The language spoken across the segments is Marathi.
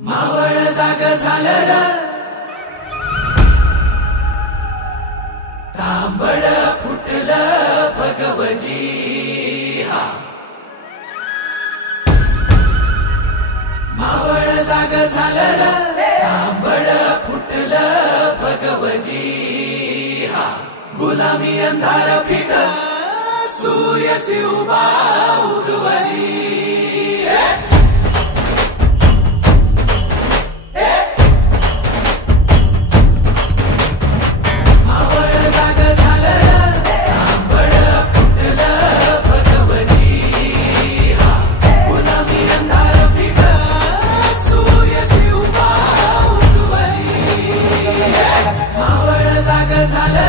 मावळ जाग झालं र तांबड फुटलं भगवजी हा मावळ जाग झालं र तांबड फुटलं भगवजी हा गुलामी अंधार फिट सूर्य शिवबा उगवजी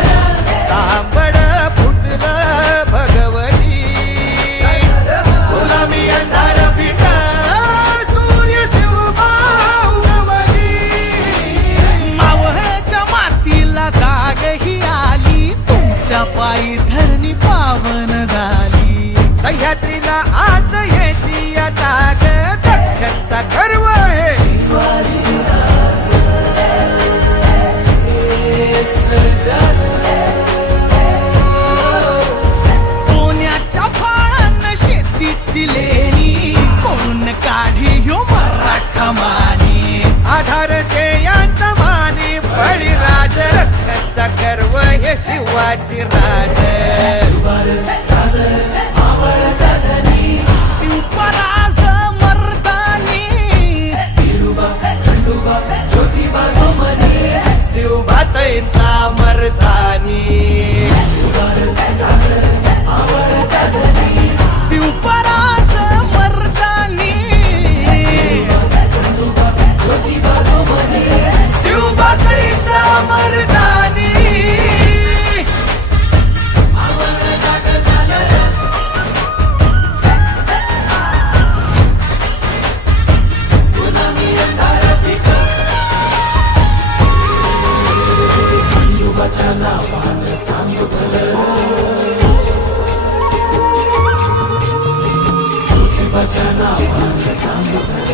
तांबड फुटलं भगवती गुलामी अंधार फिट सूर्य शिवबा उगवली मावळच्या मातीला जाग ही आली तुमच्या पायी धरणी पावन झाली सह्याद्रीला आज येती या जाग दख्खनचा गर्व आहे सोन्याच्या फाळानं शेतीची लेणी कोण काढी ह्यो मराठा मानी आधार ते यांचा मानी बळीराज रक्ताचा गर्व हे शिवाजी राज शिवपराज मर्दानी शिवबातै सामर्थानी शिवपराज मर्दानी शिवबातै सामर्थानी नावानं चांगलं भलं ज्योतिबाच्या नावानं चांगलं भलं